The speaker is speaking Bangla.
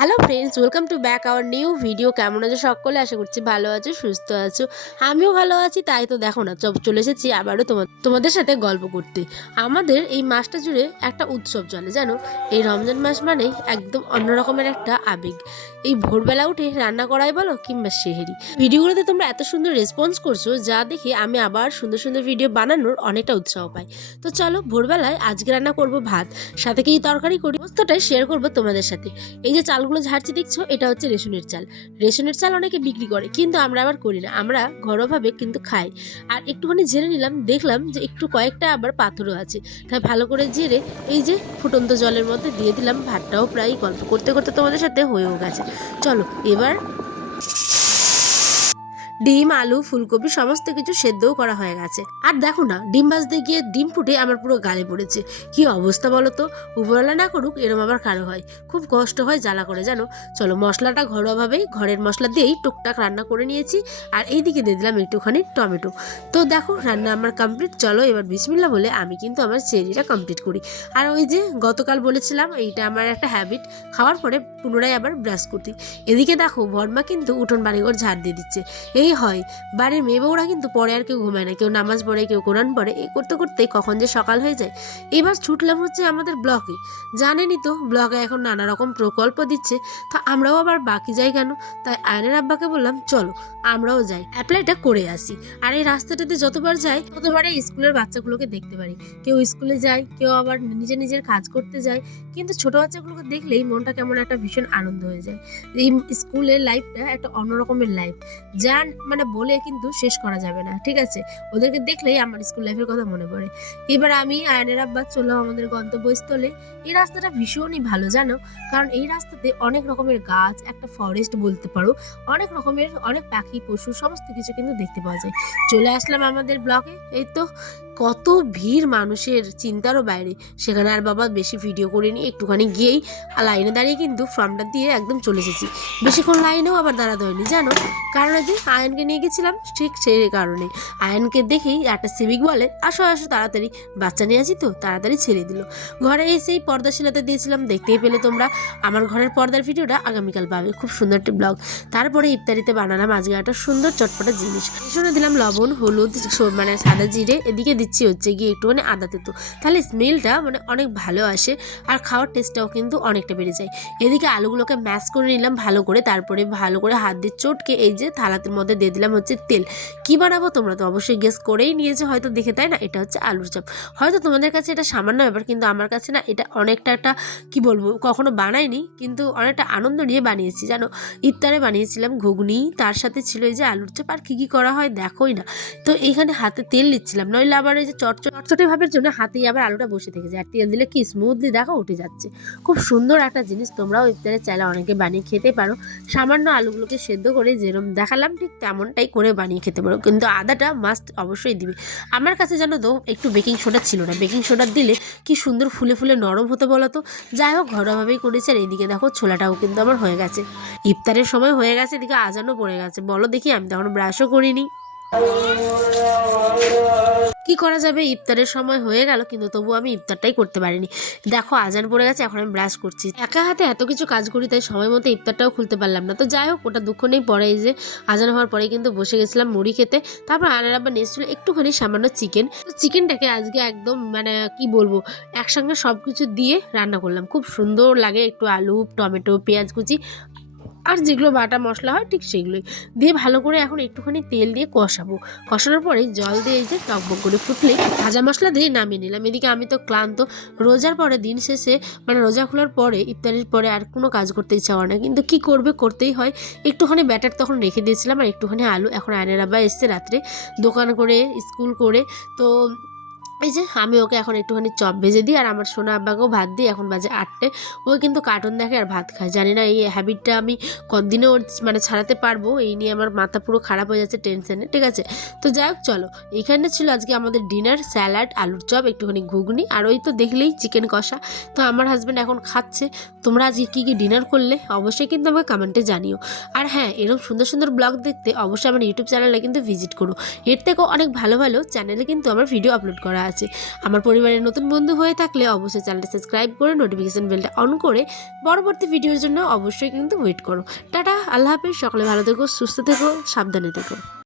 Hello friends, welcome to back our new video. কেমন আছো সকলে? আশা করছি ভালো আছো, সুস্থ আছো। আমিও ভালো আছি। তাই তো দেখো না, চলে এসেছি আবারও তোমাদের সাথে গল্প করতে। আমাদের এই মাসটা জুড়ে একটা উৎসব চলে, জানো। এই রমজান মাস মানেই একদম অন্যরকমের একটা আবেগ। এই ভোরবেলা উঠে রান্না করাই বলো কিংবা সেহেরি, ভিডিওগুলোতে তোমরা এত সুন্দর রেসপন্স করছো, যা দেখে আমি আবার সুন্দর সুন্দর ভিডিও বানানোর অনেকটা উৎসাহ পাই। তো চলো, ভোরবেলায় আজকে রান্না করব ভাত, সাথে কি তরকারি করি সমস্তটাই শেয়ার করবো তোমাদের সাথে। এই যে চালগুলো ঝাড়ছি দেখছো, এটা হচ্ছে রেশনের চাল। রেশনের চাল অনেকে বিক্রি করে, কিন্তু আমরা আবার করি না, আমরা ঘরোয়াভাবে কিন্তু খাই। আর একটুখানি ঝেড়ে নিলাম, দেখলাম যে একটু কয়েকটা আবার পাথরও আছে, তাই ভালো করে ঝেড়ে এই যে ফুটন্ত জলের মধ্যে দিয়ে দিলাম। ভাতটাও প্রায় গল্প করতে করতে তোমাদের সাথে হয়েও গেছে। চলো এবার ডিম, আলু, ফুলকপি সমস্ত কিছু সেদ্ধও করা হয়ে গেছে। আর দেখো না, ডিম ভাজতে গিয়ে ডিম ফুটে আমার পুরো গালে পড়েছে। কি অবস্থা বলো তো। উপরওয়ালা না করুক, এরম আবার কারো হয়, খুব কষ্ট হয়, জ্বালা করে, জানো। চলো, মশলাটা ঘরোয়াভাবেই ঘরের মশলা দিয়েই টুকটাক রান্না করে নিয়েছি। আর এইদিকে দিয়ে দিলাম একটুখানি টমেটো। তো দেখো, রান্না আমার কমপ্লিট। চলো এবার বিসমিল্লাহ বলে আমি কিন্তু আমার সেহরিটা কমপ্লিট করি। আর ওই যে গতকাল বলেছিলাম, এইটা আমার একটা হ্যাবিট, খাওয়ার পরে পুনরায় আবার ব্রাশ করতে। এদিকে দেখো, বর্মা কিন্তু উঠোন বাড়িঘর ঝাড় দিয়ে দিচ্ছে। এই হয়, বাড়ির মেয়ে বউরা কিন্তু পরে আর কেউ ঘুমায় না, কেউ নামাজ পড়ে, কেউ কোরআন পড়ে। এই করতে করতে কখন যে সকাল হয়ে যায়। এবার ছুটলাম হচ্ছে আমাদের ব্লকে। জানেনই তো, ব্লকে এখন নানা রকম প্রকল্প দিচ্ছে, তো আমরাও আবার বাকি যাই কেন। তাই আয়নের আব্বাকে বললাম, চলো আমরাও যাই, অ্যাপ্লাইটা করে আসি। আর এই রাস্তাটাতে যতবার যাই ততবারে স্কুলের বাচ্চাগুলোকে দেখতে পারি। কেউ স্কুলে যায়, কেউ আবার নিজের নিজের কাজ করতে যায়, কিন্তু ছোট বাচ্চাগুলোকে দেখলেই মনটা কেমন একটা ভীষণ আনন্দ হয়ে যায়। এই স্কুলের লাইফটা একটা অন্যরকমের লাইফ, যা মানে বলে কিন্তু শেষ করা যাবে না। ঠিক আছে, ওদেরকে দেখলেই আমার স্কুল লাইফের কথা মনে পড়ে। এবার আমি আয়নের আব্বা চললাম আমাদের গন্তব্যস্থলে। এই রাস্তাটা ভীষণই ভালো, জানো, কারণ এই রাস্তাতে অনেক রকমের গাছ, একটা ফরেস্ট বলতে পারো, অনেক রকমের অনেক পাখি, পশু, সমস্ত কিছু কিন্তু দেখতে পাওয়া যায়। চলে আসলাম আমাদের ব্লকে। এই তো কত ভিড় মানুষের, চিন্তারও বাইরে। সেখানে আর বাবা বেশি ভিডিও করিনি, একটুখানি গিয়েই লাইনে দাঁড়িয়ে কিন্তু ফর্মটা দিয়ে একদম চলে এসেছি। বেশিক্ষণ লাইনেও আবার দাঁড়াতে হয়নি, জানো, কারণ আজকে আয়নকে নিয়ে গেছিলাম, ঠিক সেই কারণে। আয়নকে দেখেই একটা সিভিক বলে, আসো আসো তাড়াতাড়ি, বাচ্চা নিয়ে আসি তো, তাড়াতাড়ি ছেড়ে দিল। ঘরে এসেই পর্দা শিলাতে দিয়েছিলাম, দেখতেই পেলে তোমরা। আমার ঘরের পর্দার ভিডিওটা আগামীকাল পাবে, খুব সুন্দর একটি ব্লগ। তারপরে ইফতারিতে বানালাম আজকে একটা সুন্দর চটপটা জিনিস। এসনে দিলাম লবণ, হলুদ, মানে সাদা জিরে, এদিকে দিচ্ছি হচ্ছে গিয়ে একটুখানি আদা তেতো, তাহলে স্মেলটা মানে অনেক ভালো আসে, আর খাওয়ার টেস্টটাও কিন্তু অনেকটা বেড়ে যায়। এদিকে আলুগুলোকে ম্যাশ করে নিলাম ভালো করে, তারপরে ভালো করে হাত দিয়ে চটকে এই যে থালাতের মধ্যে দিয়ে দিলাম হচ্ছে তেল। কি বানাবো তোমরা তো অবশ্যই গেস করেই নিয়েছো হয়তো দেখে, তাই না? এটা হচ্ছে আলুর চপ। হয়তো তোমাদের কাছে এটা সামান্য ব্যাপার, কিন্তু আমার কাছে না এটা অনেকটা একটা, কি বলবো, কখনো বানাইনি কিন্তু অনেকটা আনন্দ নিয়ে বানিয়েছি, জানো। ইফতারে বানিয়েছিলাম ঘুগনি, তার সাথে ছিল এই যে আলুর চপ। আর কি করা হয় দেখোই না। তো এইখানে হাতে তেল নিচ্ছিলাম, নইলে আবার এই যে চটচটে ভাবের জন্য হাতেই আবার আলুটা বসে থেকে যায়। আর তেল দিলে কি স্মুথলি দেখো উঠে যাচ্ছে। খুব সুন্দর একটা জিনিস, তোমরাও ইফতারে চাইলে অনেকে বানিয়ে খেতে পারো। সামান্য আলুগুলোকে সেদ্ধ করে যেরকম দেখালাম ঠিক তেমনটাই করে বানিয়ে খেতে পারো, কিন্তু আদাটা মাস্ট অবশ্যই দিবে। আমার কাছে জানো তো একটু বেকিং সোডা ছিল না, বেকিং সোডা দিলে কি সুন্দর ফুলে ফুলে নরম হতে বলো তো। যাই হোক, ঘরোয়াভাবেই করেছে। আর এইদিকে দেখো ছোলাটাও কিন্তু আমার হয়ে গেছে, ইফতারের সময় হয়ে গেছে, এদিকে আজানও পড়ে গেছে। বলো দেখি, আমি তো এখনো ব্রাশও করিনি। কি করা যাবে, ইফতারের সময় হয়ে গেল, কিন্তু তবু আমি ইফতারটাই করতে পারিনি। দেখো আজান পড়ে গেছে, এখন আমি ব্রাশ করছি। একা হাতে এত কিছু কাজ করি, তাই সময় মতো ইফতারটাও খুলতে পারলাম না। তো যাই হোক, ওটা দুঃখ নেই। পরে এই যে আজান হওয়ার পরে কিন্তু বসে গেছিলাম মুড়ি খেতে। তারপর আনার আবার নিয়েছিল একটুখানি সামান্য চিকেন। তো চিকেনটাকে আজকে একদম মানে কি বলবো, একসঙ্গে সব কিছু দিয়ে রান্না করলাম, খুব সুন্দর লাগে। একটু আলু, টমেটো, পেঁয়াজ কুচি আর যেগুলো বাটা মশলা হয় ঠিক সেগুলোই দিয়ে ভালো করে এখন একটুখানি তেল দিয়ে কষাবো। কষানোর পরে জল দিয়ে এই যে টকবক করে ফুটলে ভাজা মশলা দিয়ে নামিয়ে নিলাম। এদিকে আমি তো ক্লান্ত, রোজার পরে দিন শেষে মানে রোজা খোলার পরে ইফতারের পরে আর কোনো কাজ করতে ইচ্ছা করে না, কিন্তু কি করবে, করতেই হয়। একটুখানি ব্যাটার তখন রেখে দিয়েছিলাম, আর একটুখানি আলু। এখন আয়নের আব্বা এসছে রাত্রে দোকান করে, স্কুল করে, তো এই যে আমি ওকে এখন একটুখানি চপ ভেজে দিই, আর আমার সোনা আব্বাকেও ভাত দিই। এখন বাজে 8টে। ও কিন্তু কার্টুন দেখে আর ভাত খায়। জানি না এই হ্যাবিটটা আমি কতদিনে ওর মানে ছাড়াতে পারবো, এই নিয়ে আমার মাথা পুরো খারাপ হয়ে যাচ্ছে টেনশনে, ঠিক আছে। তো যাই হোক চলো, এইখানে ছিল আজকে আমাদের ডিনার, স্যালাড, আলুর চপ, একটুখানি ঘুগনি, আর ওই তো দেখলেই চিকেন কষা। তো আমার হাজব্যান্ড এখন খাচ্ছে। তোমরা আজকে কী কী ডিনার করলে অবশ্যই কিন্তু আমাকে কমেন্টে জানিও। আর হ্যাঁ, এরকম সুন্দর সুন্দর ব্লগ দেখতে অবশ্যই আমার ইউটিউব চ্যানেলে কিন্তু ভিজিট করো। এর থেকেও অনেক ভালো ভালো চ্যানেলে কিন্তু আমার ভিডিও আপলোড করা আছে। আমার পরিবারের নতুন বন্ধু হয়ে থাকলে অবশ্যই চ্যানেলটা সাবস্ক্রাইব করে নোটিফিকেশন বেলটা অন করে পরবর্তী ভিডিওর জন্য অবশ্যই কিন্তু ওয়েট করো। টাটা, আল্লাহ হাফেজ, সকলে ভালো থেকো, সুস্থ থেকো, সাবধানে থেকো।